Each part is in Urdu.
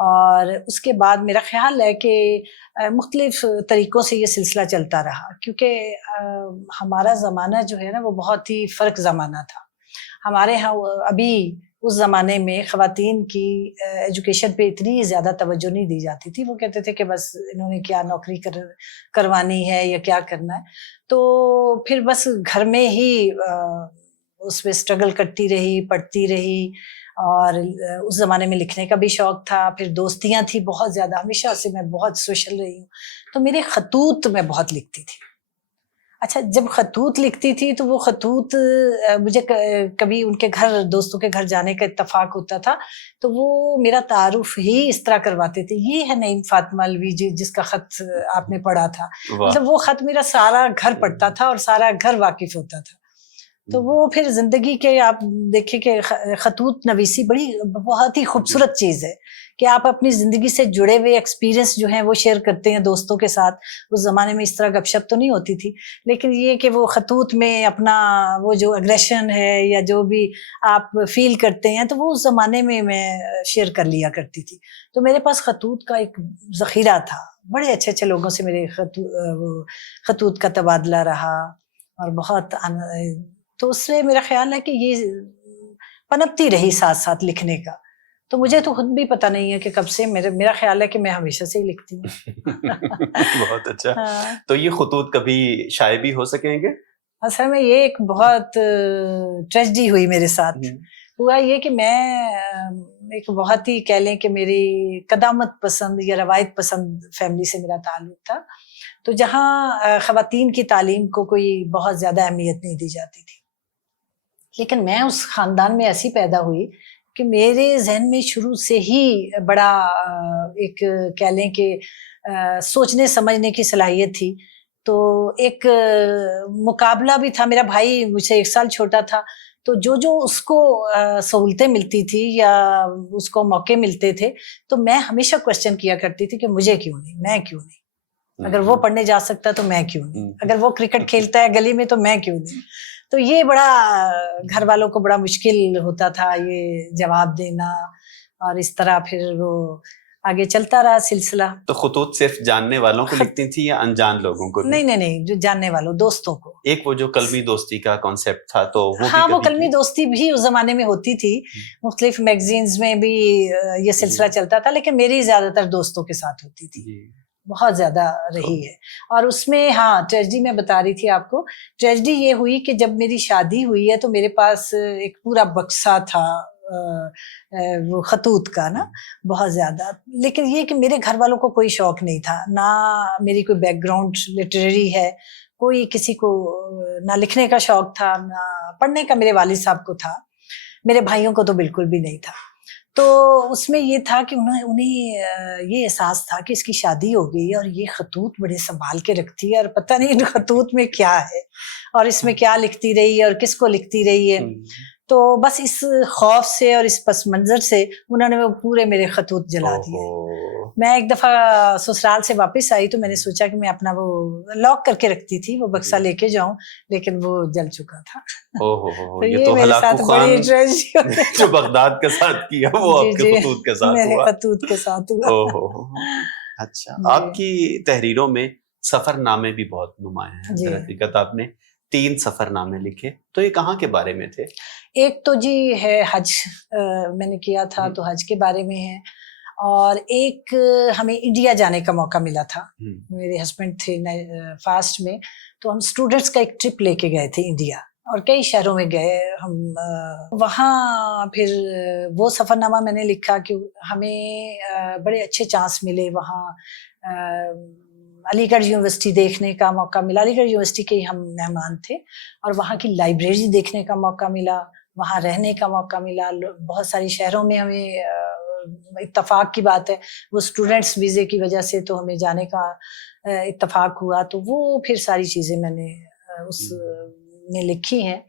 اور اس کے بعد میرا خیال ہے کہ مختلف طریقوں سے یہ سلسلہ چلتا رہا، کیونکہ ہمارا زمانہ جو ہے نا وہ بہت ہی فرق زمانہ تھا. ہمارے ہاں ابھی اس زمانے میں خواتین کی ایجوکیشن پہ اتنی زیادہ توجہ نہیں دی جاتی تھی. وہ کہتے تھے کہ بس انہوں نے کیا نوکری کروانی ہے یا کیا کرنا ہے، تو پھر بس گھر میں ہی اس پہ اسٹرگل کرتی رہی، پڑھتی رہی. اور اس زمانے میں لکھنے کا بھی شوق تھا، پھر دوستیاں تھی بہت زیادہ، ہمیشہ سے میں بہت سوشل رہی ہوں، تو میرے خطوط میں بہت لکھتی تھی. اچھا، جب خطوط لکھتی تھی تو وہ خطوط مجھے کبھی ان کے گھر، دوستوں کے گھر جانے کا اتفاق ہوتا تھا تو وہ میرا تعارف ہی اس طرح کرواتے تھے، یہ ہے نعیم فاطمہ الوی جس کا خط آپ نے پڑھا تھا. مطلب وہ خط میرا سارا گھر پڑھتا تھا اور سارا گھر واقف ہوتا تھا. تو وہ پھر زندگی کے، آپ دیکھیں کہ خطوط نویسی بہت ہی خوبصورت چیز ہے کہ آپ اپنی زندگی سے جڑے ہوئے ایکسپیرینس جو ہیں وہ شیئر کرتے ہیں دوستوں کے ساتھ. اس زمانے میں اس طرح گپ شپ تو نہیں ہوتی تھی، لیکن یہ کہ وہ خطوط میں اپنا وہ جو اگریشن ہے یا جو بھی آپ فیل کرتے ہیں تو وہ اس زمانے میں شیئر کر لیا کرتی تھی. تو میرے پاس خطوط کا ایک ذخیرہ تھا، بڑے اچھے اچھے لوگوں سے میرے خطوط کا تبادلہ رہا اور بہت تو اس سے میرا خیال ہے کہ یہ پنپتی رہی ساتھ ساتھ لکھنے کا. تو مجھے تو خود بھی پتہ نہیں ہے کہ کب سے، میرا خیال ہے کہ میں ہمیشہ سے ہی لکھتی ہوں. بہت اچھا. تو یہ خطوط کبھی شائع بھی ہو سکیں گے؟ اصل میں یہ ایک بہت ٹریجڈی ہوئی میرے ساتھ. ہوا یہ کہ میں ایک بہت ہی کہہ لیں کہ میری قدامت پسند یا روایت پسند فیملی سے میرا تعلق تھا، تو جہاں خواتین کی تعلیم کو کوئی بہت زیادہ اہمیت نہیں دی جاتی تھی. لیکن میں اس خاندان میں ایسی پیدا ہوئی کہ میرے ذہن میں شروع سے ہی بڑا ایک کہہ لیں کہ سوچنے سمجھنے کی صلاحیت تھی. تو ایک مقابلہ بھی تھا. میرا بھائی مجھ سے 1 سال چھوٹا تھا، تو جو اس کو سہولتیں ملتی تھی یا اس کو موقع ملتے تھے تو میں ہمیشہ کوشچن کیا کرتی تھی کہ مجھے کیوں نہیں، میں کیوں نہیں. اگر وہ پڑھنے جا سکتا تو میں کیوں نہیں، اگر وہ کرکٹ کھیلتا ہے گلی میں تو میں کیوں نہیں. تو یہ بڑا گھر والوں کو بڑا مشکل ہوتا تھا یہ جواب دینا، اور اس طرح پھر وہ آگے چلتا رہا سلسلہ. تو خطوط صرف جاننے والوں کو لکھتی تھی یا انجان لوگوں کو؟ نہیں، جو جاننے والوں، دوستوں کو. ایک وہ جو قلمی دوستی کا کانسیپٹ تھا تو ہاں، وہ قلمی دوستی بھی اس زمانے میں ہوتی تھی، مختلف میگزینز میں بھی یہ سلسلہ چلتا تھا، لیکن میری زیادہ تر دوستوں کے ساتھ ہوتی تھی، بہت زیادہ رہی ہے. اور اس میں ہاں ٹریجڈی میں بتا رہی تھی آپ کو. ٹریجڈی یہ ہوئی کہ جب میری شادی ہوئی ہے تو میرے پاس ایک پورا بکسا تھا وہ خطوط کا نا، بہت زیادہ. لیکن یہ کہ میرے گھر والوں کو کوئی شوق نہیں تھا، نہ میری کوئی بیک گراؤنڈ لٹریری ہے، کوئی کسی کو نہ لکھنے کا شوق تھا نہ پڑھنے کا. میرے والد صاحب کو تھا، میرے بھائیوں کو تو بالکل بھی نہیں تھا. تو اس میں یہ تھا کہ انہیں یہ احساس تھا کہ اس کی شادی ہو گئی اور یہ خطوط بڑے سنبھال کے رکھتی ہے اور پتہ نہیں ان خطوط میں کیا ہے اور اس میں کیا لکھتی رہی ہے اور کس کو لکھتی رہی ہے. تو بس اس خوف سے اور اس پس منظر سے انہوں نے وہ پورے میرے خطوط جلا دیے. میں ایک دفعہ سسرال سے واپس آئی تو میں نے سوچا کہ میں اپنا وہ لاک کر کے رکھتی تھی، وہ بکسا لے کے جاؤں، لیکن وہ جل چکا تھا. تو یہ میرے ساتھ بڑی ٹریجڈی جو بغداد کے ساتھ کیا وہ آپ کے خطوط کے ساتھ میرے خطوط کے ساتھ ہوا. اچھا، آپ کی تحریروں میں سفر نامے بھی بہت نمایاں ہیں. حقیقت آپ نے 3 سفر نامے لکھے، تو یہ کہاں کے بارے میں تھے؟ ایک تو جی ہے حج، میں نے کیا تھا تو حج کے بارے میں ہے، اور ایک ہمیں انڈیا جانے کا موقع ملا تھا. میرے ہسبینڈ تھے فاسٹ میں، تو ہم اسٹوڈنٹس کا ایک ٹرپ لے کے گئے تھے انڈیا اور کئی شہروں میں گئے ہم. وہاں پھر وہ سفر نامہ میں نے لکھا کہ ہمیں بڑے اچھے چانس ملے وہاں. علی گڑھ یونیورسٹی دیکھنے کا موقع ملا، علی گڑھ یونیورسٹی کے ہم مہمان تھے، اور وہاں کی لائبریری دیکھنے کا موقع ملا، وہاں رہنے کا موقع ملا. بہت ساری شہروں میں ہمیں اتفاق کی بات ہے وہ اسٹوڈنٹس ویزے کی وجہ سے تو ہمیں جانے کا اتفاق ہوا. تو وہ پھر ساری چیزیں میں نے اس میں لکھی ہیں.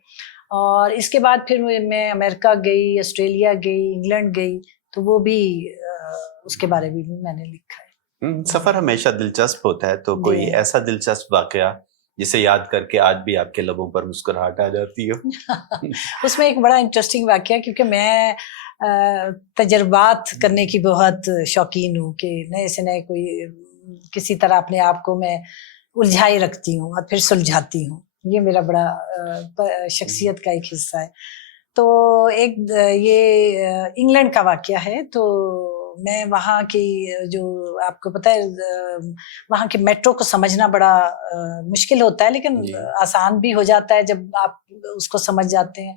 اور اس کے بعد پھر میں امریکہ گئی، آسٹریلیا گئی، انگلینڈ گئی، تو وہ بھی اس کے بارے میں بھی میں نے لکھا ہے. سفر ہمیشہ دلچسپ ہوتا ہے، تو کوئی ایسا دلچسپ واقعہ جسے یاد کر کے آج بھی آپ کے لبوں پر مسکراہٹ آ جاتی ہو؟ اس میں ایک بڑا انٹرسٹنگ واقعہ، کیونکہ میں تجربات کرنے کی بہت شوقین ہوں کہ نئے سے نئے کوئی کسی طرح اپنے آپ کو میں الجھائے رکھتی ہوں اور پھر سلجھاتی ہوں. یہ میرا بڑا شخصیت کا ایک حصہ ہے. تو ایک یہ انگلینڈ کا واقعہ ہے. تو میں وہاں کی جو آپ کو پتہ ہے وہاں کی میٹرو کو سمجھنا بڑا مشکل ہوتا ہے، لیکن آسان بھی ہو جاتا ہے جب آپ اس کو سمجھ جاتے ہیں.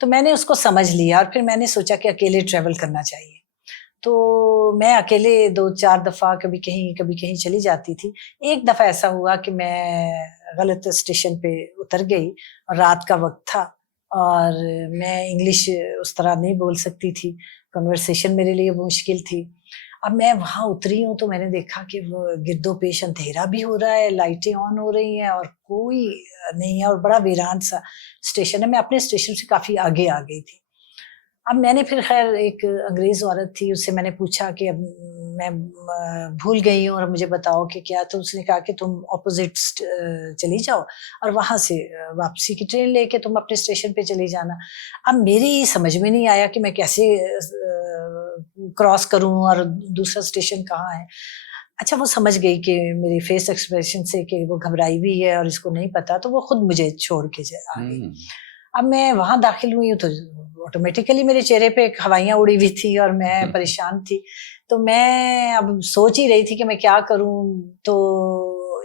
تو میں نے اس کو سمجھ لیا اور پھر میں نے سوچا کہ اکیلے ٹریول کرنا چاہیے. تو میں اکیلے 2-4 دفعہ کبھی کہیں چلی جاتی تھی. ایک دفعہ ایسا ہوا کہ میں غلط اسٹیشن پہ اتر گئی اور رات کا وقت تھا اور میں انگلش اس طرح نہیں بول سکتی تھی، کنورسیشن میرے لیے مشکل تھی. اب میں وہاں اتری ہوں تو میں نے دیکھا کہ وہ گرد و پیش اندھیرا بھی ہو رہا ہے، لائٹیں آن ہو رہی ہیں اور کوئی نہیں ہے اور بڑا ویران سا اسٹیشن ہے. میں اپنے اسٹیشن سے کافی آگے آ گئی تھی. اب میں نے پھر خیر ایک انگریز عورت تھی، اس سے میں نے پوچھا کہ اب میں بھول گئی ہوں اور مجھے بتاؤ کہ کیا. تو اس نے کہا کہ تم اپوزٹ چلی جاؤ اور وہاں سے واپسی کی ٹرین لے کے تم اپنے اسٹیشن پہ چلی جانا. اب میری سمجھ میں نہیں آیا کہ میں کیسے کراس کروں اور دوسرا اسٹیشن کہاں ہے. اچھا وہ سمجھ گئی کہ میری فیس ایکسپریشن سے کہ وہ گھبرائی ہوئی ہے اور اس کو نہیں پتا، تو وہ خود مجھے چھوڑ کے آ گئی. اب میں وہاں داخل ہوئی ہوں تو آٹومیٹیکلی میرے چہرے پہ ہوائیاں اڑی ہوئی تھی اور میں پریشان تھی. تو میں اب سوچ ہی رہی تھی کہ میں کیا کروں. تو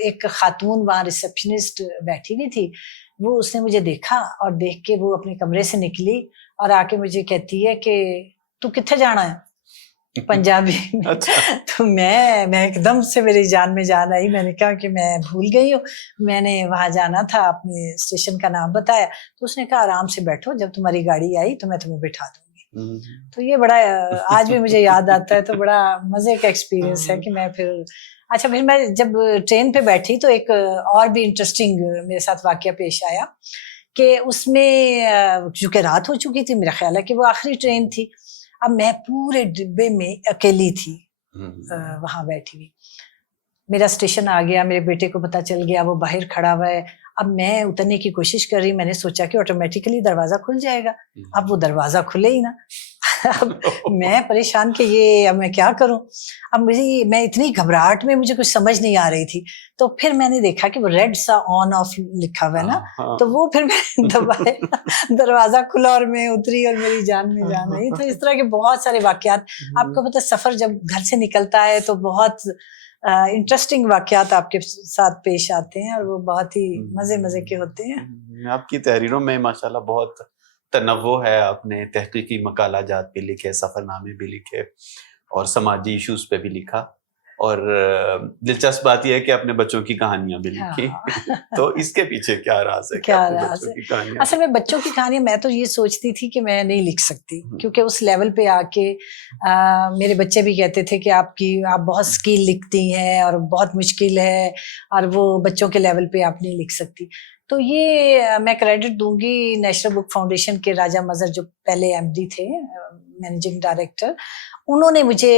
ایک خاتون وہاں ریسپشنسٹ بیٹھی ہوئی تھی، وہ اس نے مجھے دیکھا اور دیکھ کے وہ اپنے کمرے سے نکلی اور آ کے مجھے کہتی ہے کہ تو کتنے جانا ہے پنجابی میں. تو میں ایک دم سے میری جان میں جان آئی. میں نے کہا کہ میں بھول گئی ہوں، میں نے وہاں جانا تھا. اپنے اسٹیشن کا نام بتایا تو اس نے کہا آرام سے بیٹھو، جب تمہاری گاڑی آئی تو میں تمہیں بٹھا دوں گی. تو یہ بڑا آج بھی مجھے یاد آتا ہے. تو بڑا مزے کا ایکسپیرینس ہے کہ میں پھر میں جب ٹرین پہ بیٹھی تو ایک اور بھی انٹرسٹنگ میرے ساتھ واقعہ پیش آیا کہ اس میں چونکہ رات ہو چکی تھی، میرا خیال ہے کہ وہ آخری ٹرین تھی. اب میں پورے ڈبے میں اکیلی تھی وہاں بیٹھی ہوئی. میرا اسٹیشن آ گیا، میرے بیٹے کو پتا چل گیا، وہ باہر کھڑا ہوا ہے. اب میں اترنے کی کوشش کر رہی، میں نے سوچا کہ آٹومیٹیکلی دروازہ کھل جائے گا. اب وہ دروازہ کھلے ہی نا. اب میں پریشان کہ یہ اب میں کیا کروں. اب میں اتنی گھبراہٹ میں مجھے کچھ سمجھ نہیں آ رہی تھی. تو پھر میں نے دیکھا کہ وہ ریڈ سا آن آف لکھا ہوا ہے نا، تو وہ پھر میں دبائے، دروازہ کھلا اور میں اتری اور میری جان میں جان آئی. تو اس طرح کے بہت سارے واقعات. آپ کو پتہ سفر جب گھر سے نکلتا ہے تو بہت انٹرسٹنگ واقعات آپ کے ساتھ پیش آتے ہیں اور وہ بہت ہی مزے کے ہوتے ہیں. آپ کی تحریروں میں ماشاءاللہ بہت تنوع ہے. آپ نے تحقیقی مقالہ جات بھی لکھے، سفر نامے بھی لکھے اور سماجی ایشوز پہ بھی لکھا، اور دلچسپ بات یہ ہے کہ اپنے بچوں کی کہانیاں بھی لکھی. تو اس کے پیچھے کیا راز ہے؟ کیا راز ہے؟ اصل میں بچوں کی کہانیاں میں تو یہ سوچتی تھی کہ میں نہیں لکھ سکتی، کیونکہ اس لیول پہ آ کے میرے بچے بھی کہتے تھے کہ آپ بہت اسکیل لکھتی ہیں اور بہت مشکل ہے اور وہ بچوں کے لیول پہ آپ نہیں لکھ سکتی. تو یہ میں کریڈٹ دوں گی نیشنل بک فاؤنڈیشن کے راجہ مظہر جو پہلے MD تھے، مینیجنگ ڈائریکٹر. انہوں نے مجھے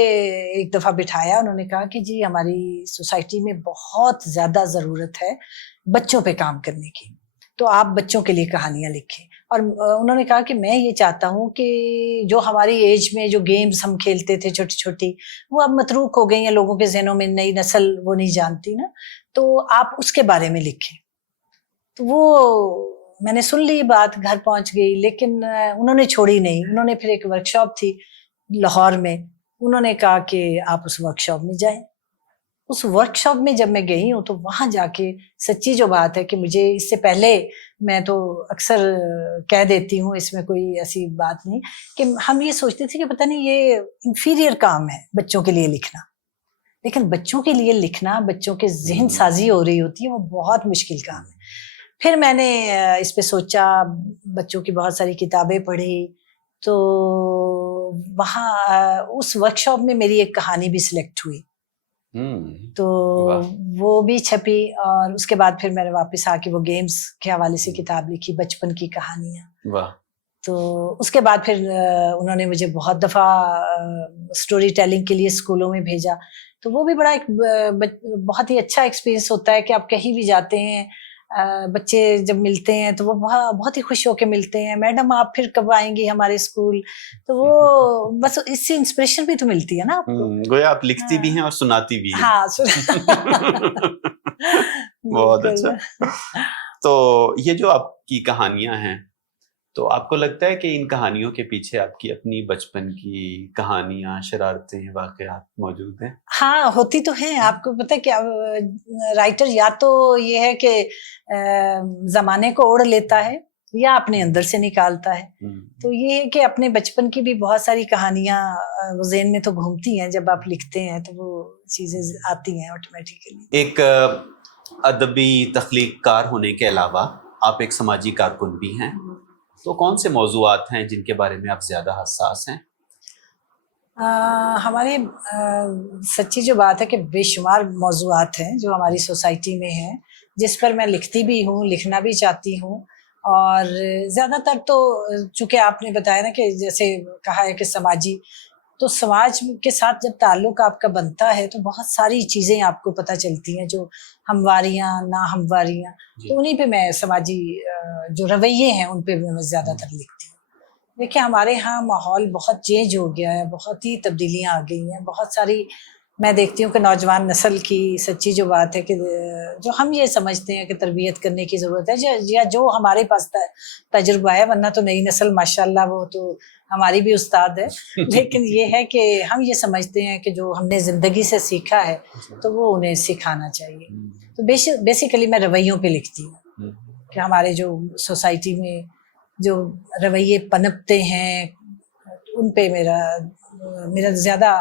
ایک دفعہ بٹھایا، انہوں نے کہا کہ جی ہماری سوسائٹی میں بہت زیادہ ضرورت ہے بچوں پہ کام کرنے کی، تو آپ بچوں کے لیے کہانیاں لکھیں. اور انہوں نے کہا کہ میں یہ چاہتا ہوں کہ جو ہماری ایج میں جو گیمز ہم کھیلتے تھے چھوٹی چھوٹی، وہ اب متروک ہو گئی ہیں لوگوں کے ذہنوں میں، نئی نسل وہ نہیں جانتی نا، تو آپ اس کے بارے میں لکھیں. تو وہ میں نے سن لی بات، گھر پہنچ گئی، لیکن انہوں نے چھوڑی نہیں. انہوں نے پھر ایک ورکشاپ تھی لاہور میں، انہوں نے کہا کہ آپ اس ورکشاپ میں جائیں. اس ورکشاپ میں جب میں گئی ہوں تو وہاں جا کے سچی جو بات ہے کہ مجھے اس سے پہلے، میں تو اکثر کہہ دیتی ہوں، اس میں کوئی ایسی بات نہیں، کہ ہم یہ سوچتے تھے کہ پتہ نہیں یہ انفیریئر کام ہے بچوں کے لیے لکھنا، لیکن بچوں کے لیے لکھنا، بچوں کے ذہن سازی ہو رہی ہوتی ہے، وہ بہت مشکل کام ہے. پھر میں نے اس پہ سوچا، بچوں کی بہت ساری کتابیں پڑھی. تو وہاں اس ورکشاپ میں میری ایک کہانی بھی سلیکٹ ہوئی، تو وہ بھی چھپی. اور اس کے بعد پھر میں نے واپس آ کے وہ گیمز کے حوالے سے کتاب لکھی، بچپن کی کہانیاں. تو اس کے بعد پھر انہوں نے مجھے بہت دفعہ سٹوری ٹیلنگ کے لیے اسکولوں میں بھیجا. تو وہ بھی بڑا ایک بہت ہی اچھا ایکسپیرینس ہوتا ہے کہ آپ کہیں بھی جاتے ہیں بچے جب ملتے ہیں تو وہ بہت ہی خوش ہو کے ملتے ہیں, میڈم آپ پھر کب آئیں گی ہمارے اسکول, تو وہ بس اس سے انسپریشن بھی تو ملتی ہے نا آپ کو. گویا آپ لکھتی بھی ہیں اور سناتی بھی ہیں. ہاں بہت اچھا. تو یہ جو آپ کی کہانیاں ہیں, تو آپ کو لگتا ہے کہ ان کہانیوں کے پیچھے آپ کی اپنی بچپن کی کہانیاں, شرارتیں, واقعات موجود ہیں؟ ہاں ہوتی تو ہیں. آپ کو پتہ ہے کیا, رائٹر یا تو یہ ہے کہ زمانے کو اوڑھ لیتا ہے یا اپنے اندر سے نکالتا ہے. تو یہ ہے کہ اپنے بچپن کی بھی بہت ساری کہانیاں ذہن میں تو گھومتی ہیں, جب آپ لکھتے ہیں تو وہ چیزیں آتی ہیں آٹومیٹیکلی. ایک ادبی تخلیق کار ہونے کے علاوہ آپ ایک سماجی کارکن بھی ہیں, تو کون سے موضوعات ہیں جن کے بارے میں آپ زیادہ حساس ہیں؟ ہمارے سچی جو بات ہے کہ بے شمار موضوعات ہیں جو ہماری سوسائٹی میں ہیں, جس پر میں لکھتی بھی ہوں, لکھنا بھی چاہتی ہوں. اور زیادہ تر تو چونکہ آپ نے بتایا نا کہ جیسے کہا ہے کہ سماجی, تو سماج کے ساتھ جب تعلق آپ کا بنتا ہے تو بہت ساری چیزیں آپ کو پتہ چلتی ہیں, جو ہمواریاں نا ہمواریاں, تو انہیں پہ میں سماجی جو رویے ہیں ان پہ بھی میں زیادہ تر لکھتی ہوں. دیکھیں ہمارے ہاں ماحول بہت چینج ہو گیا ہے, بہت ہی تبدیلیاں آ گئی ہیں, بہت ساری میں دیکھتی ہوں کہ نوجوان نسل کی سچی جو بات ہے کہ جو ہم یہ سمجھتے ہیں کہ تربیت کرنے کی ضرورت ہے, یا جو ہمارے پاس تجربہ ہے, ورنہ تو نئی نسل ماشاءاللہ وہ تو ہماری بھی استاد ہے, لیکن یہ ہے کہ ہم یہ سمجھتے ہیں کہ جو ہم نے زندگی سے سیکھا ہے تو وہ انہیں سکھانا چاہیے. تو بیسیکلی میں رویوں پہ لکھتی ہوں کہ ہمارے جو سوسائٹی میں جو رویے پنپتے ہیں ان پہ میرا زیادہ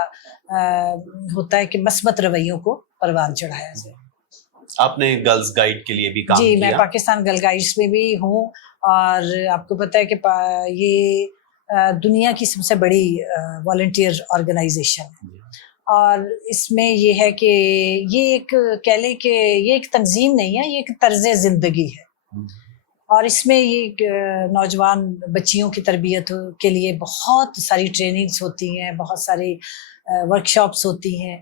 ہوتا ہے کہ مثبت رویوں کو پروان چڑھایا جائے. آپ نے گرلز گائیڈ کے لیے بھی کام جی, کیا؟ میں پاکستان گرل گائیڈس میں بھی ہوں, اور آپ کو پتہ ہے کہ یہ دنیا کی سب سے بڑی والنٹیئر آرگنائزیشن ہے, اور اس میں یہ ہے کہ یہ ایک کہہ لیں کہ یہ ایک تنظیم نہیں ہے, یہ ایک طرز زندگی ہے. اور اس میں یہ نوجوان بچیوں کی تربیت کے لیے بہت ساری ٹریننگز ہوتی ہیں, بہت ساری ورکشاپس ہوتی ہیں,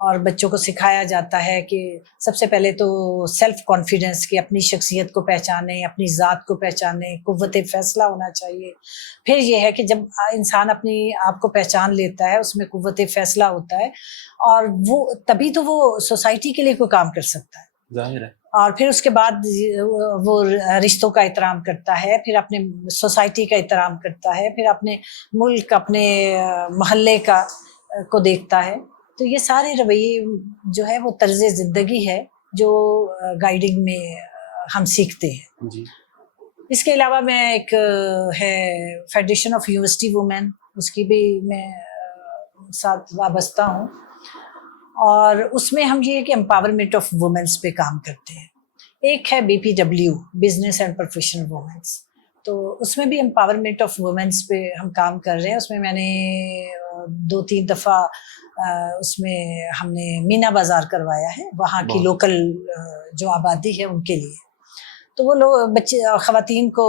اور بچوں کو سکھایا جاتا ہے کہ سب سے پہلے تو سیلف کانفیڈنس, کہ اپنی شخصیت کو پہچانیں, اپنی ذات کو پہچانیں, قوت فیصلہ ہونا چاہیے. پھر یہ ہے کہ جب انسان اپنی آپ کو پہچان لیتا ہے, اس میں قوت فیصلہ ہوتا ہے, اور وہ تبھی تو وہ سوسائٹی کے لیے کوئی کام کر سکتا ہے, ظاہر ہے. اور پھر اس کے بعد وہ رشتوں کا احترام کرتا ہے, پھر اپنے سوسائٹی کا احترام کرتا ہے, پھر اپنے ملک, اپنے محلے کو دیکھتا ہے. تو یہ سارے رویے جو ہے وہ طرز زندگی ہے جو گائیڈنگ میں ہم سیکھتے ہیں. جی. اس کے علاوہ میں ایک ہے فیڈریشن آف یونیورسٹی وومین, اس کی بھی میں ساتھ وابستہ ہوں, اور اس میں ہم یہ کہ امپاورمنٹ آف وومنس پہ کام کرتے ہیں. ایک ہے BPW, business and professional womens, تو اس میں بھی امپاورمنٹ آف وومنس پہ ہم کام کر رہے ہیں. اس میں میں نے 2-3 دفعہ اس میں ہم نے مینا بازار کروایا ہے, وہاں کی لوکل جو آبادی ہے ان کے لیے. تو وہ لوگ بچے خواتین کو,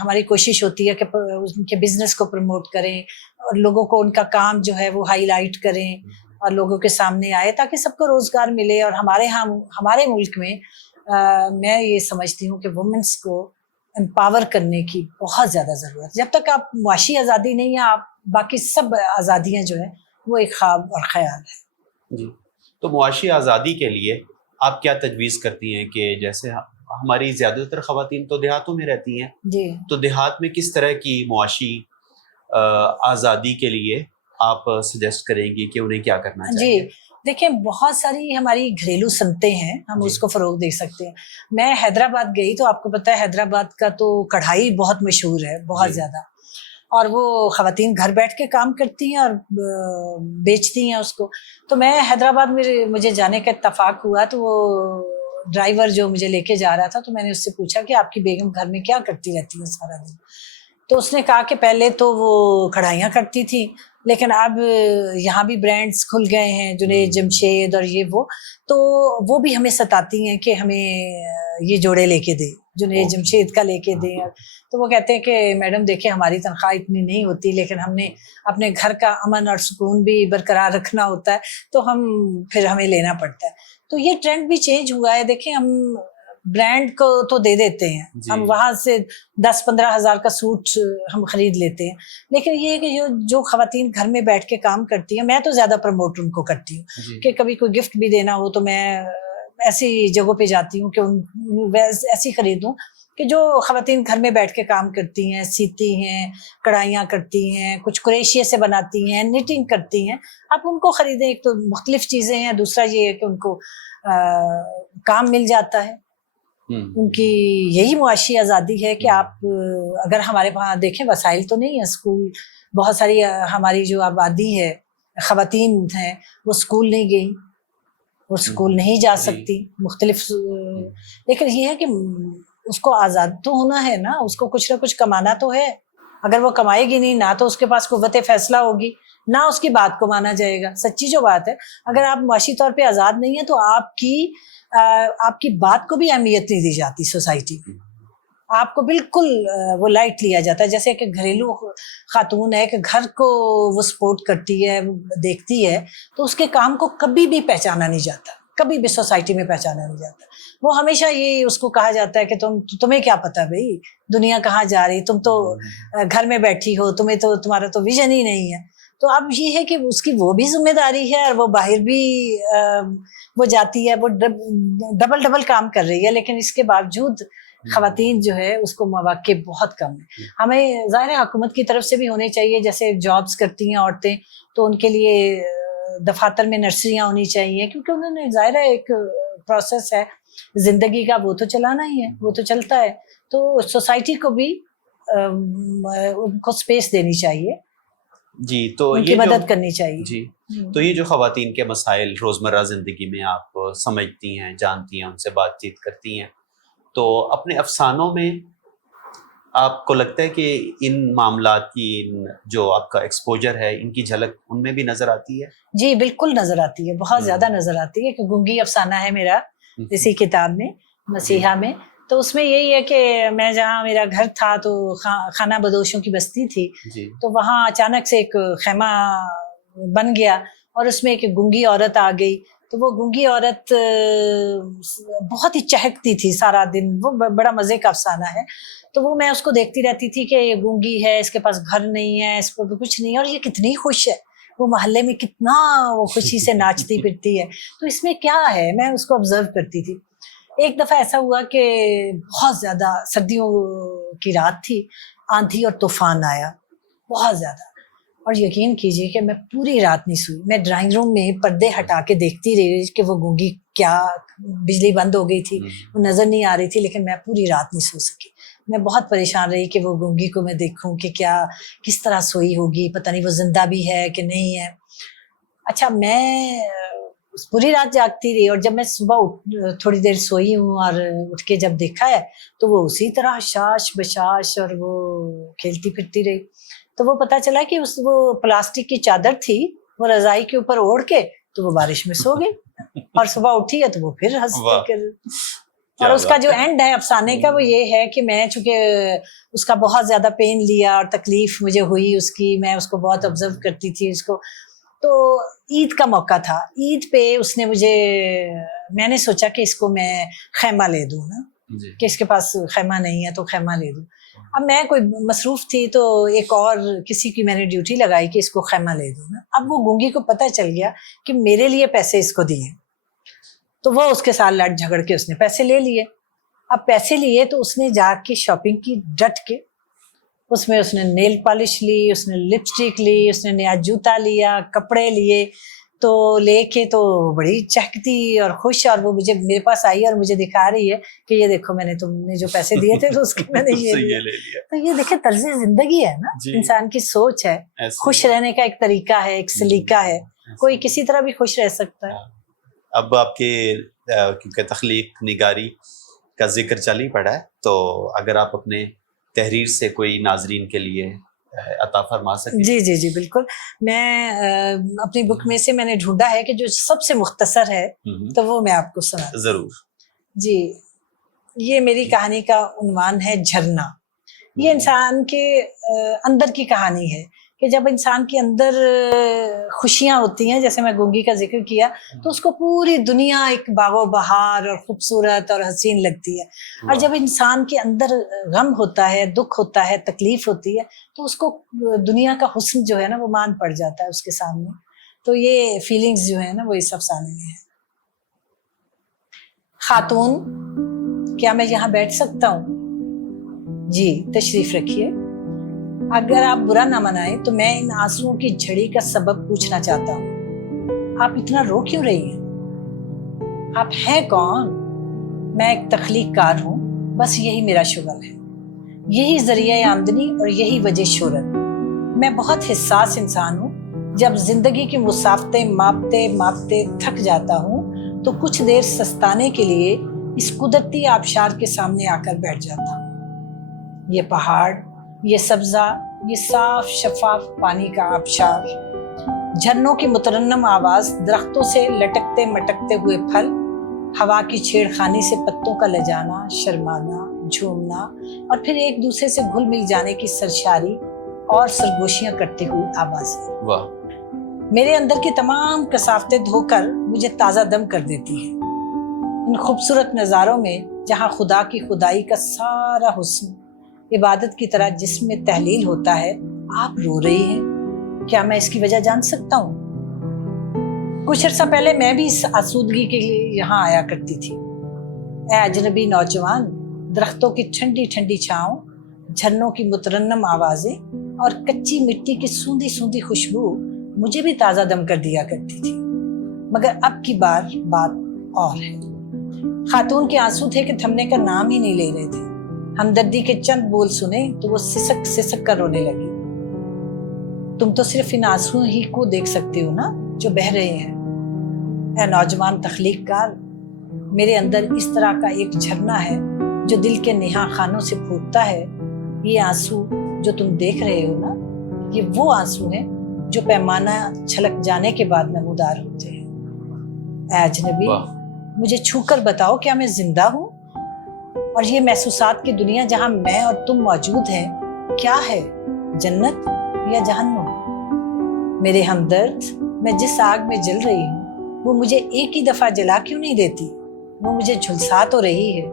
ہماری کوشش ہوتی ہے کہ ان کے بزنس کو پروموٹ کریں, اور لوگوں کو ان کا کام جو ہے وہ ہائی لائٹ کریں اور لوگوں کے سامنے آئے, تاکہ سب کو روزگار ملے. اور ہمارے ملک میں میں یہ سمجھتی ہوں کہ وومنس کو امپاور کرنے کی بہت زیادہ ضرورت ہے. جب تک آپ معاشی آزادی نہیں ہے, آپ باقی سب آزادیاں جو ہیں وہ ایک خواب اور خیال ہے. جی, تو معاشی آزادی کے لیے آپ کیا تجویز کرتی ہیں کہ جیسے ہماری زیادہ تر خواتین تو دیہاتوں میں رہتی ہیں, جی, تو دیہات میں کس طرح کی معاشی آزادی کے لیے آپ سجیسٹ کریں گی کہ انہیں کیا کرنا چاہیے؟ جی دیکھیں, بہت ساری ہماری گھریلو صنعتیں ہیں, ہم اس کو فروغ دے سکتے ہیں. میں حیدرآباد گئی تو آپ کو پتہ ہے حیدرآباد کا تو کڑھائی بہت مشہور ہے, بہت زیادہ, اور وہ خواتین گھر بیٹھ کے کام کرتی ہیں اور بیچتی ہیں اس کو. تو میں حیدرآباد میں مجھے جانے کا اتفاق ہوا, تو وہ ڈرائیور جو مجھے لے کے جا رہا تھا, تو میں نے اس سے پوچھا کہ آپ کی بیگم گھر میں کیا کرتی رہتی ہے سارا دن. تو اس نے کہا کہ پہلے تو وہ کڑھائیاں کرتی تھی, لیکن اب یہاں بھی برانڈز کھل گئے ہیں, جنید, جمشید اور یہ وہ, تو وہ بھی ہمیں ستاتی ہیں کہ ہمیں یہ جوڑے لے کے دے, جنید جمشید کا لے کے دیں. تو وہ کہتے ہیں کہ میڈم دیکھیں ہماری تنخواہ اتنی نہیں ہوتی, لیکن ہم نے اپنے گھر کا امن اور سکون بھی برقرار رکھنا ہوتا ہے, تو ہمیں لینا پڑتا ہے. تو یہ ٹرینڈ بھی چینج ہوا ہے. دیکھیں ہم برانڈ کو تو دے دیتے ہیں, ہم وہاں سے 10-15 ہزار کا سوٹ ہم خرید لیتے ہیں, لیکن یہ ہے کہ جو خواتین گھر میں بیٹھ کے کام کرتی ہیں, میں تو زیادہ پروموٹ ان کو کرتی ہوں کہ کبھی کوئی گفٹ بھی دینا ہو تو میں ایسی جگہوں پہ جاتی ہوں کہ ایسی خریدوں کہ جو خواتین گھر میں بیٹھ کے کام کرتی ہیں, سیتی ہیں, کڑھائیاں کرتی ہیں, کچھ کریشیے سے بناتی ہیں, نیٹنگ کرتی ہیں, آپ ان کو خریدیں. ایک تو مختلف چیزیں ہیں, دوسرا یہ ہے کہ ان کو کام مل جاتا ہے, ان کی یہی معاشی آزادی ہے کہ آپ اگر ہمارے وہاں دیکھیں وسائل تو نہیں ہے, اسکول بہت ساری ہماری جو آبادی ہے خواتین ہیں وہ اسکول نہیں گئی, وہ اسکول نہیں جا سکتی مختلف, لیکن یہ ہے کہ اس کو آزاد تو ہونا ہے نا, اس کو کچھ نہ کچھ کمانا تو ہے. اگر وہ کمائے گی نہیں, نہ تو اس کے پاس قوت فیصلہ ہوگی, نہ اس کی بات کو مانا جائے گا. سچی جو بات ہے, اگر آپ معاشی طور پہ آزاد نہیں ہیں تو آپ کی بات کو بھی اہمیت نہیں دی جاتی سوسائٹی میں, آپ کو بالکل وہ لائٹ لیا جاتا ہے. جیسے کہ گھریلو خاتون ہے کہ گھر کو وہ سپورٹ کرتی ہے, دیکھتی ہے, تو اس کے کام کو کبھی بھی پہچانا نہیں جاتا, کبھی بھی سوسائٹی میں پہچانا نہیں جاتا. وہ ہمیشہ یہ اس کو کہا جاتا ہے کہ تمہیں کیا پتا بھائی دنیا کہاں جا رہی, تم تو گھر میں بیٹھی ہو, تمہارا تو ویژن ہی نہیں ہے. تو اب یہ ہے کہ اس کی وہ بھی ذمہ داری ہے اور وہ باہر بھی وہ جاتی ہے, وہ ڈبل کام کر رہی ہے, لیکن اس کے باوجود خواتین جو ہے اس کو مواقع بہت کم ہے. ہمیں ظاہر ہے حکومت کی طرف سے بھی ہونے چاہیے, جیسے جابس کرتی ہیں عورتیں تو ان کے لیے دفاتر میں نرسریاں ہونی چاہیے, کیونکہ انہوں نے ظاہر ہے ایک پروسیس ہے زندگی کا, وہ تو چلانا ہی ہے, وہ تو چلتا ہے. تو سوسائٹی کو بھی ان کو اسپیس دینی چاہیے, جی, تو ان کی مدد کرنی چاہیے. جی, تو یہ جو خواتین کے مسائل روزمرہ زندگی میں آپ سمجھتی ہیں, جانتی ہیں, ان سے بات چیت کرتی ہیں, تو اپنے افسانوں میں آپ کو لگتا ہے کہ ان معاملات کی جو آپ کا ایکسپوجر ہے, ان کی جھلک ان میں بھی نظر آتی ہے؟ جی بالکل نظر آتی ہے, بہت زیادہ نظر آتی ہے. کہ گنگی افسانہ ہے میرا اسی کتاب میں, مسیحا میں, تو اس میں یہی ہے کہ میں جہاں میرا گھر تھا تو خانہ بدوشوں کی بستی تھی, تو وہاں اچانک سے ایک خیمہ بن گیا اور اس میں ایک گنگی عورت آ گئی. تو وہ گنگی عورت بہت ہی چہکتی تھی سارا دن, وہ بڑا مزے کا افسانہ ہے. تو وہ میں اس کو دیکھتی رہتی تھی کہ یہ گنگی ہے, اس کے پاس گھر نہیں ہے, اس کو بھی کچھ نہیں, اور یہ کتنی خوش ہے, وہ محلے میں کتنا وہ خوشی سے ناچتی پھرتی ہے, تو اس میں کیا ہے, میں اس کو آبزرو کرتی تھی. ایک دفعہ ایسا ہوا کہ بہت زیادہ سردیوں کی رات تھی, آندھی اور طوفان آیا بہت زیادہ, اور یقین کیجیے کہ میں پوری رات نہیں سوئی. میں ڈرائنگ روم میں پردے ہٹا کے دیکھتی رہی کہ وہ گونگی, کیا بجلی بند ہو گئی تھی, وہ نظر نہیں آ رہی تھی, لیکن میں پوری رات نہیں سو سکی. میں بہت پریشان رہی کہ وہ گونگی کو میں دیکھوں کہ کیا کس طرح سوئی ہوگی, پتہ نہیں وہ زندہ بھی ہے کہ نہیں ہے. اچھا, میں پوری رات جاگتی رہی, اور جب میں صبح تھوڑی دیر سوئی ہوں اور اٹھ کے جب دیکھا ہے تو وہ اسی طرح شاش بشاش اور وہ کھیلتی پھرتی رہی. تو وہ پتہ چلا کہ وہ پلاسٹک کی چادر تھی, وہ رضائی کے اوپر اوڑھ کے تو وہ بارش میں سو گئی, اور صبح اٹھی ہے تو وہ پھر ہنستی کر. اور اس کا جو اینڈ ہے افسانے کا وہ یہ ہے کہ میں چونکہ اس کا بہت زیادہ پین لیا اور تکلیف مجھے ہوئی اس کی, میں اس کو بہت آبزرو کرتی تھی اس کو. تو عید کا موقع تھا, عید پہ اس نے میں نے سوچا کہ اس کو میں خیمہ لے دوں نا, کہ اس کے پاس خیمہ نہیں ہے تو خیمہ لے دوں. اب میں کوئی مصروف تھی تو ایک اور کسی کی میں نے ڈیوٹی لگائی کہ اس کو خیمہ لے دوں نا. اب وہ گونگی کو پتہ چل گیا کہ میرے لیے پیسے اس کو دیے, تو وہ اس کے ساتھ لڑ جھگڑ کے اس نے پیسے لے لیے. اب پیسے لیے تو اس نے جا کے شاپنگ کی ڈٹ کے, اس میں اس نے نیل پالش لی, اس نے لپسٹک لی, اس نے نیا جوتا لیا, کپڑے لیے, تو لے کے تو بڑی چہکتی اور خوش, اور وہ میرے پاس آئی اور مجھے دکھا رہی ہے کہ یہ دیکھو میں نے تم نے جو پیسے دیے تھے تو اس کے میں نے یہ لیا. تو یہ دیکھیں طرز زندگی ہے نا, انسان کی سوچ ہے, خوش رہنے کا ایک طریقہ ہے, ایک سلیقہ ہے, کوئی کسی طرح بھی خوش رہ سکتا ہے. اب آپ کے کیونکہ تخلیق نگاری کا ذکر چل ہی پڑا ہے, تو اگر آپ اپنے تحریر سے کوئی ناظرین کے لیے عطا فرما سکیں. جی جی جی بالکل. میں اپنی بک میں سے میں نے ڈھونڈا ہے کہ جو سب سے مختصر ہے تو وہ میں آپ کو سنا. ضرور. جی, یہ میری کہانی کا عنوان ہے جھرنا. یہ انسان کے اندر کی کہانی ہے کہ جب انسان کے اندر خوشیاں ہوتی ہیں، جیسے میں گونگی کا ذکر کیا، تو اس کو پوری دنیا ایک باغ و بہار اور خوبصورت اور حسین لگتی ہے، اور جب انسان کے اندر غم ہوتا ہے، دکھ ہوتا ہے، تکلیف ہوتی ہے، تو اس کو دنیا کا حسن جو ہے نا وہ مان پڑ جاتا ہے اس کے سامنے. تو یہ فیلنگز جو ہے نا وہ اس افسانے میں ہے. خاتون، کیا میں یہاں بیٹھ سکتا ہوں؟ جی تشریف رکھیے. اگر آپ برا نہ منائیں تو میں ان آنسوؤں کی جھڑی کا سبب پوچھنا چاہتا ہوں. آپ اتنا رو کیوں رہی ہیں؟ آپ ہیں کون؟ میں ایک تخلیق کار ہوں، بس یہی میرا شغل ہے، یہی ذریعہ آمدنی اور یہی وجہ شہرت. میں بہت حساس انسان ہوں. جب زندگی کی مسافتیں ماپتے ماپتے تھک جاتا ہوں تو کچھ دیر سستانے کے لیے اس قدرتی آبشار کے سامنے آ کر بیٹھ جاتا ہوں. یہ پہاڑ، یہ سبزہ، یہ صاف شفاف پانی کا آبشار، جھرنوں کی مترنم آواز، درختوں سے لٹکتے مٹکتے ہوئے پھل، ہوا کی چھیڑ خانی سے پتوں کا لجانا، شرمانا، جھومنا، اور پھر ایک دوسرے سے گھل مل جانے کی سرشاری اور سرگوشیاں کرتی ہوئی آوازیں. واہ. میرے اندر کی تمام کثافتیں دھو کر مجھے تازہ دم کر دیتی ہیں. ان خوبصورت نظاروں میں جہاں خدا کی خدائی کا سارا حسن عبادت کی طرح جسم میں تحلیل ہوتا ہے، آپ رو رہی ہیں. کیا میں اس کی وجہ جان سکتا ہوں؟ کچھ عرصہ پہلے میں بھی اس آسودگی کے لیے یہاں آیا کرتی تھی. اے اجنبی نوجوان، درختوں کی ٹھنڈی ٹھنڈی چھاؤں، جھرنوں کی مترنم آوازیں اور کچی مٹی کی سوندھی سوندھی خوشبو مجھے بھی تازہ دم کر دیا کرتی تھی. مگر اب کی بار بات اور ہے. خاتون کے آنسو تھے کہ تھمنے کا نام ہی نہیں لے رہے تھے. ہمدردی کے چند بول سنے تو وہ سسک سسک کر رونے لگی. تم تو صرف ان آنسو ہی کو دیکھ سکتے ہو نا جو بہہ رہے ہیں. اے نوجوان تخلیق کار، میرے اندر اس طرح کا ایک جھرنا ہے جو دل کے نہا خانوں سے پھوٹتا ہے. یہ آنسو جو تم دیکھ رہے ہو نا، یہ وہ آنسو ہیں جو پیمانہ چھلک جانے کے بعد نمودار ہوتے ہیں. اے اجنبی، مجھے چھو کر بتاؤ، کیا میں زندہ ہوں؟ اور یہ محسوسات کی دنیا جہاں میں اور تم موجود ہیں کیا ہے؟ جنت یا جہنم؟ میرے ہمدرد، میں جس آگ میں جل رہی ہوں وہ مجھے ایک ہی دفعہ جلا کیوں نہیں دیتی؟ وہ مجھے جھلسا تو رہی ہے،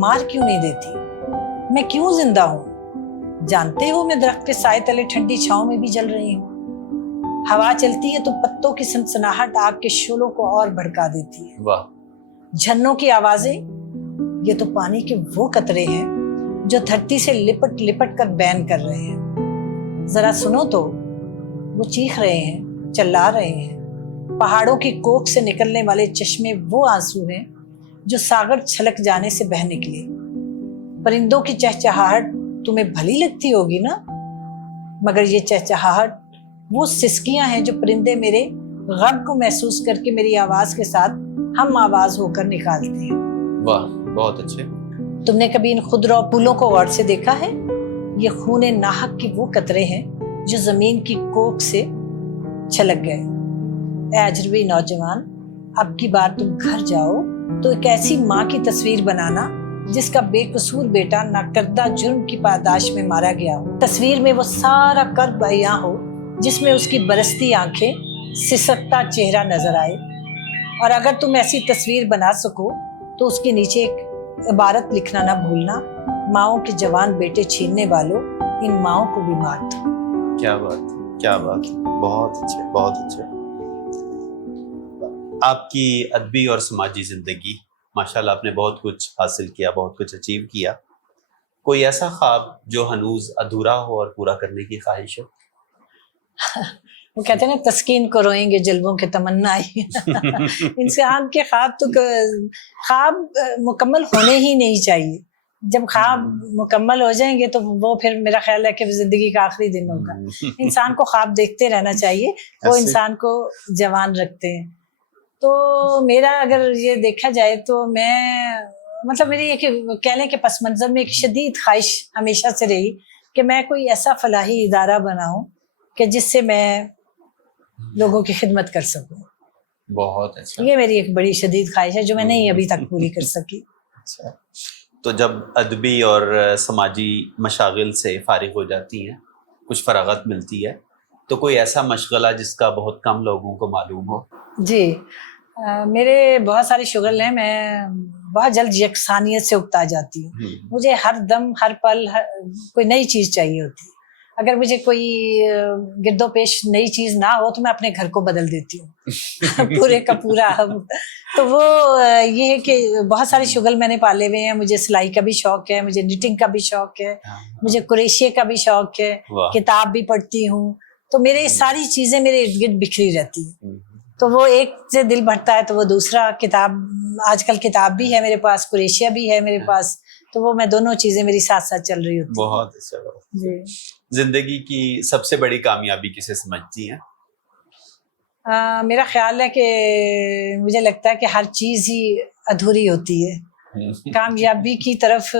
مار کیوں نہیں دیتی؟ میں کیوں زندہ ہوں؟ جانتے ہو میں درخت کے سائے تلے ٹھنڈی چھاؤں میں بھی جل رہی ہوں. ہوا چلتی ہے تو پتوں کی سنسناہٹ آگ کے شعلوں کو اور بھڑکا دیتی ہے. واہ. جھرنوں کی آوازیں، یہ تو پانی کے وہ قطرے ہیں جو دھرتی سے لپٹ لپٹ کر بین کر رہے ہیں. ذرا سنو تو، وہ چیخ رہے ہیں، چلا رہے ہیں. پہاڑوں کی کوکھ سے نکلنے والے چشمے وہ آنسو ہیں جو ساغر چھلک جانے سے بہہ نکلے. پرندوں کی چہچہاہٹ تمہیں بھلی لگتی ہوگی نا، مگر یہ چہچہاہٹ وہ سسکیاں ہیں جو پرندے میرے غم کو محسوس کر کے میری آواز کے ساتھ ہم آواز ہو کر نکالتے ہیں. واہ، بہت اچھے. تم نے کبھی ان خضرا پھولوں کو غور سے دیکھا ہے؟ یہ خون ناحق کی وہ قطرے ہیں جو زمین کی کوکھ سے چھلک گئے. اے اجنبی نوجوان، اب کی بار تم گھر جاؤ تو ایک ایسی ماں کی تصویر بنانا جس کا بے قصور بیٹا ناکردہ جرم کی پاداش میں مارا گیا ہو. تصویر میں وہ سارا کرب عیاں ہو جس میں اس کی برستی آنکھیں، سسکتا چہرہ نظر آئے. اور اگر تم ایسی تصویر بنا سکو تو اس کے نیچے ایک عبارت لکھنا نہ بھولنا: ماؤں کے جوان بیٹے چھیننے والوں، ان ماؤں کو بھی مار دو. کیا بات، کیا بات. بہت اچھے، بہت اچھے. آپ کی ادبی اور سماجی زندگی، ماشاءاللہ آپ نے بہت کچھ حاصل کیا، بہت کچھ اچیو کیا. کوئی ایسا خواب جو ہنوز ادھورا ہو اور پورا کرنے کی خواہش ہو؟ وہ کہتے ہیں نا، تسکین کو روئیں گے جلووں کے تمنا ہی. انسان کے خواب مکمل ہونے ہی نہیں چاہیے. جب خواب مکمل ہو جائیں گے تو وہ پھر میرا خیال ہے کہ زندگی کا آخری دن ہوگا. انسان کو خواب دیکھتے رہنا چاہیے، وہ انسان کو جوان رکھتے ہیں. تو میرا اگر یہ دیکھا جائے تو میں مطلب میری ایک کہہ لیں کہ پس منظر میں ایک شدید خواہش ہمیشہ سے رہی کہ میں کوئی ایسا فلاحی ادارہ بناؤں کہ جس سے میں لوگوں کی خدمت کر سکوں. بہت اچھا. یہ میری ایک بڑی شدید خواہش ہے جو میں نہیں ابھی تک پوری کر سکی. اچھا. تو جب ادبی اور سماجی مشاغل سے فارغ ہو جاتی ہیں، کچھ فراغت ملتی ہے، تو کوئی ایسا مشغلہ جس کا بہت کم لوگوں کو معلوم ہو؟ جی میرے بہت سارے شغل ہیں، میں بہت جلد یکسانیت سے اکتا جاتی ہوں. مجھے ہر دم ہر پل کوئی نئی چیز چاہیے ہوتی ہے. اگر مجھے کوئی گرد و پیش نئی چیز نہ ہو تو میں اپنے گھر کو بدل دیتی ہوں پورے کا پورا. تو وہ یہ ہے کہ بہت سارے شغل میں نے پالے ہوئے ہیں. مجھے سلائی کا بھی شوق ہے، مجھے نیٹنگ کا بھی شوق ہے، مجھے کریشے کا بھی شوق ہے، کتاب بھی پڑھتی ہوں. تو میرے ساری چیزیں میرے ارد گرد بکھری رہتی ہیں. تو وہ ایک سے دل بھرتا ہے تو وہ دوسرا کتاب، آج کل کتاب بھی ہے میرے پاس، کریشیا بھی ہے میرے پاس. تو وہ میں دونوں چیزیں میری ساتھ ساتھ چل رہی ہوتی. بہت اچھا. جی. زندگی کی سب سے بڑی کامیابی کسے سمجھتی ہیں؟ میرا خیال ہے کہ مجھے لگتا ہے کہ ہر چیز ہی ادھوری ہوتی ہے. کامیابی کی طرف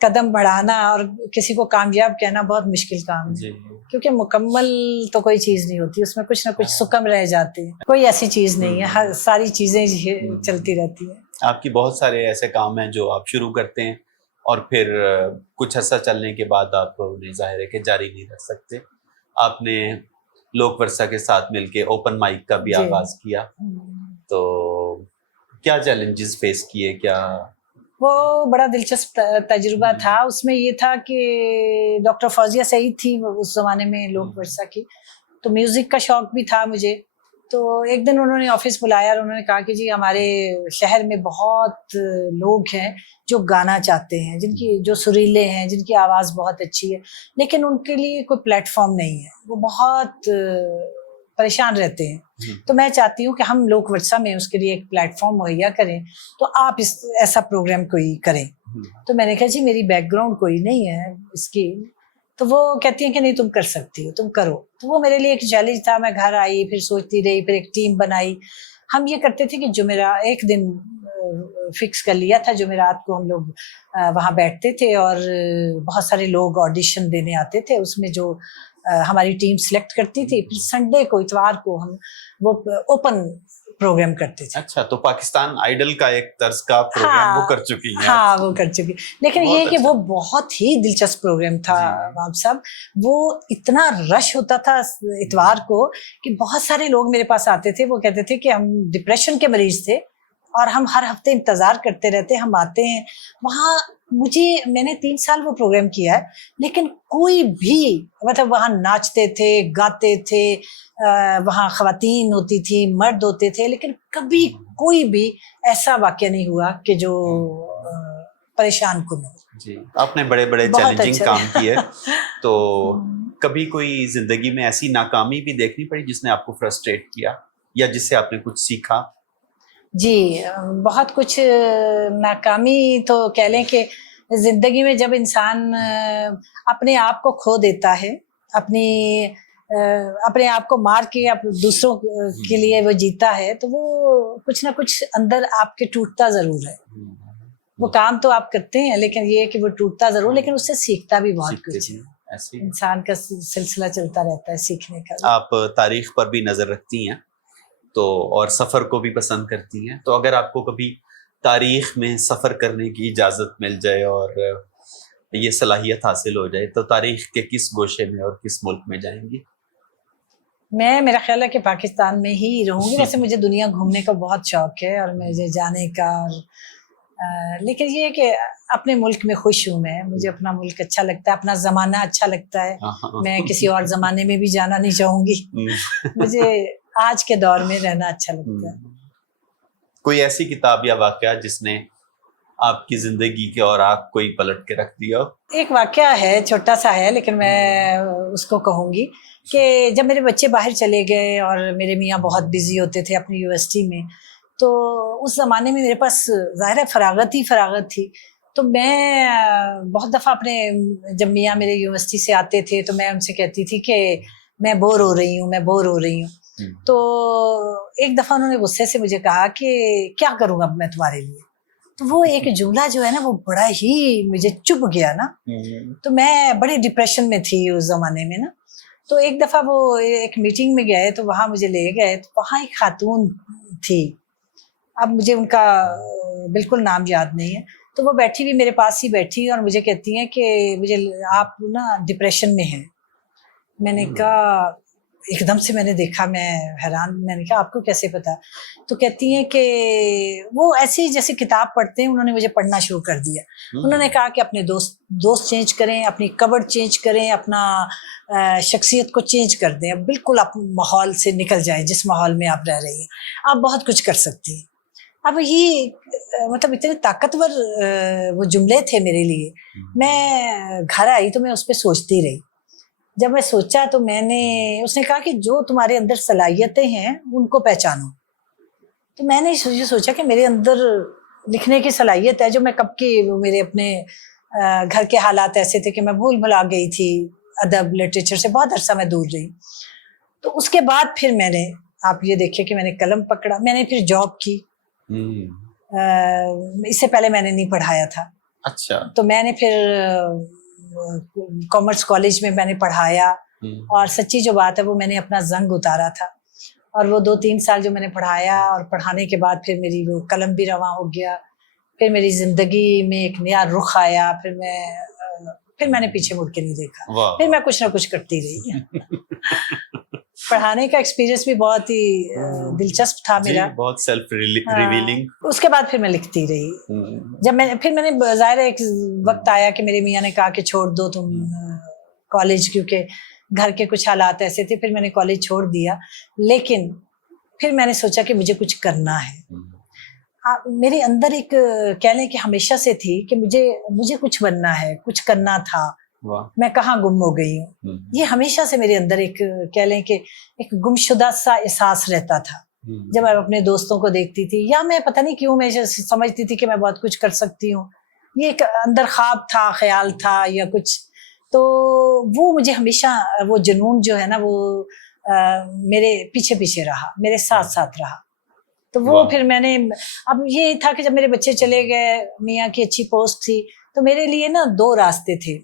قدم بڑھانا اور کسی کو کامیاب کہنا بہت مشکل کام ہے. کیونکہ مکمل تو کوئی چیز نہیں ہوتی، اس میں کچھ نہ کچھ سکم رہ جاتے ہیں. کوئی ایسی چیز نہیں ہے، ہر ساری چیزیں چلتی رہتی ہیں. آپ کی بہت سارے ایسے کام ہیں جو آپ شروع کرتے ہیں اور پھر کچھ عرصہ چلنے کے بعد آپ انہیں ظاہر ہے کہ جاری نہیں رکھ سکتے. آپ نے لوک ورثہ کے ساتھ مل کے اوپن مائک کا بھی آغاز کیا، تو کیا چیلنجز فیس کیے؟ کیا وہ بڑا دلچسپ تجربہ تھا. اس میں یہ تھا کہ ڈاکٹر فوزیہ سعید تھی اس زمانے میں لوک ورثہ کی، تو میوزک کا شوق بھی تھا مجھے. تو ایک دن انہوں نے آفس بلایا اور انہوں نے کہا کہ جی ہمارے شہر میں بہت لوگ ہیں جو گانا چاہتے ہیں، جن کی جو سریلے ہیں، جن کی آواز بہت اچھی ہے، لیکن ان کے لیے کوئی پلیٹ فارم نہیں ہے، وہ بہت پریشان رہتے ہیں. تو میں چاہتی ہوں کہ ہم لوک ورثہ میں اس کے لیے ایک پلیٹ فارم مہیا کریں، تو آپ ایسا پروگرام کوئی کریں. تو میں نے کہا جی میری بیک گراؤنڈ کوئی نہیں ہے اس کی. تو وہ کہتی ہیں کہ نہیں تم کر سکتی ہو، تم کرو. تو وہ میرے لیے ایک چیلنج تھا. میں گھر آئی، پھر سوچتی رہی، پھر ایک ٹیم بنائی. ہم یہ کرتے تھے کہ جمعرات ایک دن فکس کر لیا تھا، جمعرات کو ہم لوگ وہاں بیٹھتے تھے اور بہت سارے لوگ آڈیشن دینے آتے تھے. اس میں جو ہماری ٹیم سلیکٹ کرتی تھی، پھر سنڈے کو، اتوار کو ہم وہ اوپن پروگرام کرتے تھے. اچھا، تو پاکستان آئیڈل کا ایک طرز کا پروگرام وہ کر چکی ہیں. ہاں وہ کر چکی، لیکن یہ کہ وہ بہت ہی دلچسپ پروگرام تھا آپ صاحب. وہ اتنا رش ہوتا تھا اتوار کو کہ بہت سارے لوگ میرے پاس آتے تھے. وہ کہتے تھے کہ ہم ڈپریشن کے مریض تھے اور ہم ہر ہفتے انتظار کرتے رہتے، ہم آتے ہیں وہاں. میں نے 3 سال وہ پروگرام کیا ہے، لیکن کوئی بھی مطلب وہاں ناچتے تھے، گاتے تھے، وہاں خواتین ہوتی تھی، مرد ہوتے تھے، لیکن کبھی کوئی بھی ایسا واقعہ نہیں ہوا کہ جو پریشان کن ہو. جی، آپ نے بڑے بڑے چیلنجنگ کام کیے. تو کبھی کوئی زندگی میں ایسی ناکامی بھی دیکھنی پڑی جس نے آپ کو فرسٹریٹ کیا یا جس سے آپ نے کچھ سیکھا؟ جی بہت کچھ. ناکامی تو کہہ لیں کہ زندگی میں جب انسان اپنے آپ کو کھو دیتا ہے، اپنے آپ کو مار کے دوسروں کے لیے وہ جیتا ہے، تو وہ کچھ نہ کچھ اندر آپ کے ٹوٹتا ضرور ہے. وہ کام تو آپ کرتے ہیں، لیکن یہ کہ وہ ٹوٹتا ضرور، لیکن اس سے سیکھتا بھی بہت کچھ ہے. انسان کا سلسلہ چلتا رہتا ہے سیکھنے کا. آپ تاریخ پر بھی نظر رکھتی ہیں تو اور سفر کو بھی پسند کرتی ہیں، تو اگر آپ کو کبھی تاریخ میں سفر کرنے کی اجازت مل جائے اور یہ صلاحیت حاصل ہو جائے، تو تاریخ کے کس گوشے میں اور کس ملک میں جائیں گی؟ میرا خیال ہے کہ پاکستان میں ہی رہوں گی. ویسے مجھے دنیا گھومنے کا بہت شوق ہے اور مجھے جانے کا، لیکن یہ ہے کہ اپنے ملک میں خوش ہوں. مجھے اپنا ملک اچھا لگتا ہے، اپنا زمانہ اچھا لگتا ہے. میں کسی اور زمانے میں بھی جانا نہیں چاہوں گی. مجھے آج کے دور میں رہنا اچھا لگتا ہے. کوئی ایسی کتاب یا واقعہ جس نے آپ کی زندگی کے اور آپ کوئی پلٹ کے رکھ دیا ہو؟ ایک واقعہ ہے، چھوٹا سا ہے، لیکن میں اس کو کہوں گی کہ جب میرے بچے باہر چلے گئے اور میرے میاں بہت بزی ہوتے تھے اپنی یونیورسٹی میں، تو اس زمانے میں میرے پاس ظاہر فراغت تھی. تو میں بہت دفعہ جب میاں میرے یونیورسٹی سے آتے تھے تو میں ان سے کہتی تھی کہ میں بور ہو رہی ہوں. تو ایک دفعہ انہوں نے غصے سے مجھے کہا کہ کیا کروں گا میں تمہارے لیے. تو وہ ایک جملہ جو ہے نا، وہ بڑا ہی مجھے چبھ گیا نا. تو میں بڑی ڈپریشن میں تھی اس زمانے میں نا. تو ایک دفعہ وہ ایک میٹنگ میں گئے تو وہاں مجھے لے گئے، تو وہاں ایک خاتون تھی، اب مجھے ان کا بالکل نام یاد نہیں ہے. تو وہ بیٹھی ہوئی میرے پاس ہی بیٹھی اور مجھے کہتی ہیں کہ آپ نا ڈپریشن میں ہیں. میں نے کہا ایک دم سے میں نے دیکھا, میں حیران, میں نے کہا آپ کو کیسے پتا؟ تو کہتی ہیں کہ وہ ایسی جیسے کتاب پڑھتے ہیں, انہوں نے مجھے پڑھنا شروع کر دیا. انہوں نے کہا کہ اپنے دوست چینج کریں, اپنی کبڈ چینج کریں, اپنا شخصیت کو چینج کر دیں, بالکل اپنے ماحول سے نکل جائیں جس ماحول میں آپ رہ رہی ہیں, آپ بہت کچھ کر سکتی ہیں. اب یہ مطلب اتنے طاقتور وہ جملے تھے میرے لیے. میں گھر آئی تو میں اس پہ سوچتی رہی. جب میں سوچا تو میں نے, اس نے کہا کہ جو تمہارے اندر صلاحیتیں ہیں ان کو پہچانو. تو میں نے یہ سوچا کہ میرے اندر لکھنے کی صلاحیت ہے, جو میں کب کی, میرے اپنے گھر کے حالات ایسے تھے کہ میں بھول بھلا گئی تھی, ادب لٹریچر سے بہت عرصہ میں دور رہی. تو اس کے بعد پھر میں نے, آپ یہ دیکھیں کہ میں نے قلم پکڑا, میں نے پھر جاب کی. اس سے پہلے میں نے نہیں پڑھایا تھا. اچھا. تو میں نے پھر کامرس کالج میں نے پڑھایا, اور سچی جو بات ہے وہ میں نے اپنا زنگ اتارا تھا, اور وہ 2-3 سال جو میں نے پڑھایا, اور پڑھانے کے بعد پھر میری وہ قلم بھی رواں ہو گیا. پھر میری زندگی میں ایک نیا رخ آیا, پھر میں نے پیچھے مڑ کے نہیں دیکھا, پھر میں کچھ نہ کچھ کرتی رہی. پڑھانے کا ایکسپیرینس بھی بہت ہی دلچسپ تھا میرا, بہت سیلف ریویلنگ. اس کے بعد پھر میں لکھتی رہی. جب میں نے ظاہر ایک وقت آیا کہ میرے میاں نے کہا کہ چھوڑ دو تم کالج, کیونکہ گھر کے کچھ حالات ایسے تھے. پھر میں نے کالج چھوڑ دیا, لیکن پھر میں نے سوچا کہ مجھے کچھ کرنا ہے. میرے اندر ایک کہہ لیں کہ ہمیشہ سے تھی کہ مجھے کچھ بننا ہے, کچھ کرنا تھا. میں کہاں گم ہو گئی ہوں, یہ ہمیشہ سے میرے اندر ایک کہہ لیں کہ ایک گمشدہ سا احساس رہتا تھا. جب میں اپنے دوستوں کو دیکھتی تھی, یا میں پتہ نہیں کیوں میں سمجھتی تھی کہ میں بہت کچھ کر سکتی ہوں, یہ ایک اندر خواب تھا, خیال تھا یا کچھ. تو وہ مجھے ہمیشہ وہ جنون جو ہے نا وہ میرے پیچھے پیچھے رہا, میرے ساتھ ساتھ رہا. تو وہ پھر میں نے, اب یہ تھا کہ جب میرے بچے چلے گئے, میاں کی اچھی پوسٹ تھی, تو میرے لیے نا 2 راستے تھے.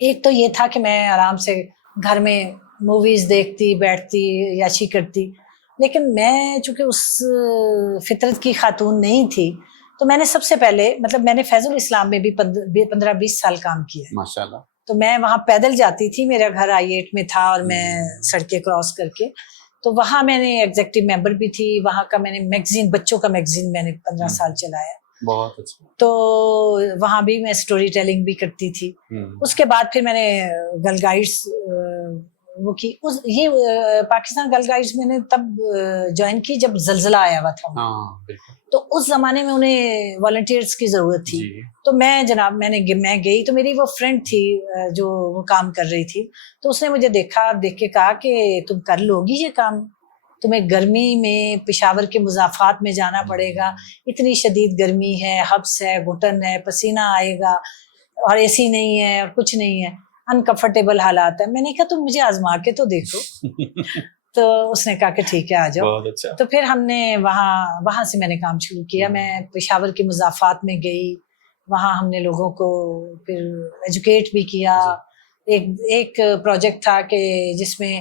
ایک تو یہ تھا کہ میں آرام سے گھر میں موویز دیکھتی, بیٹھتی, یاشی کرتی. لیکن میں چونکہ اس فطرت کی خاتون نہیں تھی, تو میں نے سب سے پہلے, مطلب میں نے فیض الاسلام میں بھی 15-20 سال کام کیا. ماشاءاللہ. تو میں وہاں پیدل جاتی تھی, میرا گھر I-8 میں تھا, اور میں سڑکیں کراس کر کے, تو وہاں میں نے ایگزیکٹو ممبر بھی تھی. وہاں کا میں نے میگزین, بچوں کا میگزین میں نے 15 سال چلایا. بہت اچھا. تو وہاں بھی میں سٹوری ٹیلنگ بھی کرتی تھی. اس کے بعد پھر میں نے گرل گائیڈس وہ کی. یہ پاکستان گرل گائیڈس میں نے تب جوائن کی جب زلزلہ آیا ہوا تھا. تو اس زمانے میں انہیں والنٹیئرس کی ضرورت تھی. تو میں گئی, تو میری وہ فرینڈ تھی جو وہ کام کر رہی تھی. تو اس نے مجھے دیکھ کے کہا کہ تم کر لو گی یہ کام, تمہیں گرمی میں پشاور کے مضافات میں جانا پڑے گا, اتنی شدید گرمی ہے, حبس ہے, گھٹن ہے, پسینہ آئے گا, اور اے سی نہیں ہے اور کچھ نہیں ہے, انکمفرٹیبل حالات ہے. میں نے کہا تم مجھے آزما کے تو دیکھو. تو اس نے کہا کہ ٹھیک ہے آ جاؤ. اچھا. تو پھر ہم نے وہاں سے میں نے کام شروع کیا. میں پشاور کے مضافات میں گئی, وہاں ہم نے لوگوں کو پھر ایجوکیٹ بھی کیا. ایک پروجیکٹ تھا کہ جس میں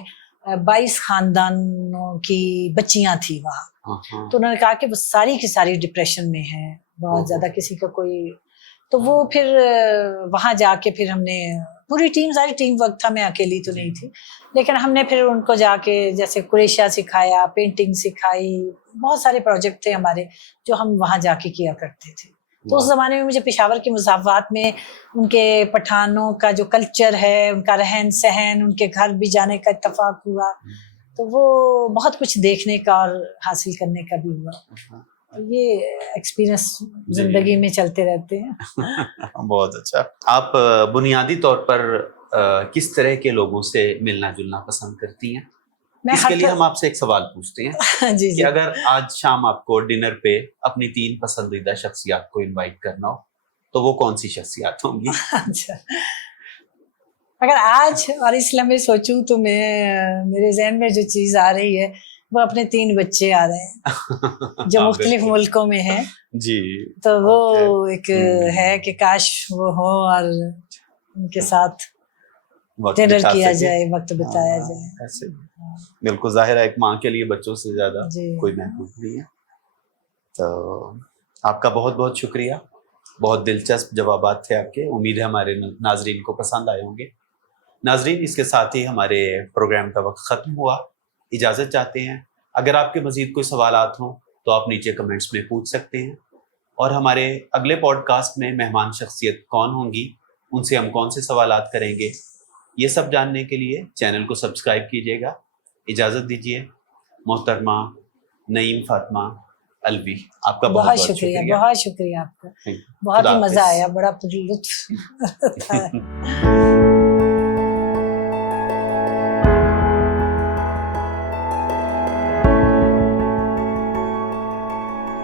22 خاندانوں کی بچیاں تھیں وہاں. تو انہوں نے کہا کہ وہ ساری کی ساری ڈپریشن میں ہیں, بہت زیادہ, کسی کا کوئی. تو وہ پھر وہاں جا کے پھر ہم نے پوری ٹیم, ساری ٹیم ورک تھا, میں اکیلی تو نہیں تھی, لیکن ہم نے پھر ان کو جا کے جیسے کریشیا سکھایا, پینٹنگ سکھائی. بہت سارے پروجیکٹ تھے ہمارے جو ہم وہاں جا کے کیا کرتے تھے. تو اس زمانے میں مجھے پشاور کے مضافات میں ان کے پٹھانوں کا جو کلچر ہے, ان کا رہن سہن, ان کے گھر بھی جانے کا اتفاق ہوا. تو وہ بہت کچھ دیکھنے کا اور حاصل کرنے کا بھی ہوا. یہ ایکسپیرینس زندگی میں چلتے رہتے ہیں. بہت اچھا. آپ بنیادی طور پر کس طرح کے لوگوں سے ملنا جلنا پسند کرتی ہیں؟ اس کے لیے ہم آپ سے ایک سوال پوچھتے ہیں کہ اگر آج شام آپ کو ڈنر پہ اپنی 3 پسندیدہ شخصیات کو انوائٹ کرنا ہو تو وہ کون سی شخصیات ہوں گی؟ اچھا, اگر آج اور اس لمحے سوچوں تو میرے ذہن میں جو چیز آ رہی ہے وہ اپنے 3 بچے آ رہے ہیں جو مختلف ملکوں میں ہیں. جی. تو وہ ایک ہے کہ کاش وہ ہو اور ان کے ساتھ ڈنر کیا جائے, وقت بتایا جائے. بالکل ظاہر ہے ایک ماں کے لیے بچوں سے زیادہ کوئی محبوب نہیں ہے. تو آپ کا بہت بہت شکریہ, بہت دلچسپ جوابات تھے آپ کے. امید ہے ہمارے ناظرین کو پسند آئے ہوں گے. ناظرین اس کے ساتھ ہی ہمارے پروگرام کا وقت ختم ہوا. اجازت چاہتے ہیں. اگر آپ کے مزید کوئی سوالات ہوں تو آپ نیچے کمنٹس میں پوچھ سکتے ہیں, اور ہمارے اگلے پوڈ کاسٹ میں مہمان شخصیت کون ہوں گی, ان سے ہم کون سے سوالات کریں گے, یہ سب جاننے کے لیے چینل کو سبسکرائب کیجیے گا. اجازت دیجیے. محترمہ نعیم فاطمہ الوی, آپ کا بہت شکریہ, بہت شکریہ آپ کا, بہت ہی مزہ آیا, بڑا لطف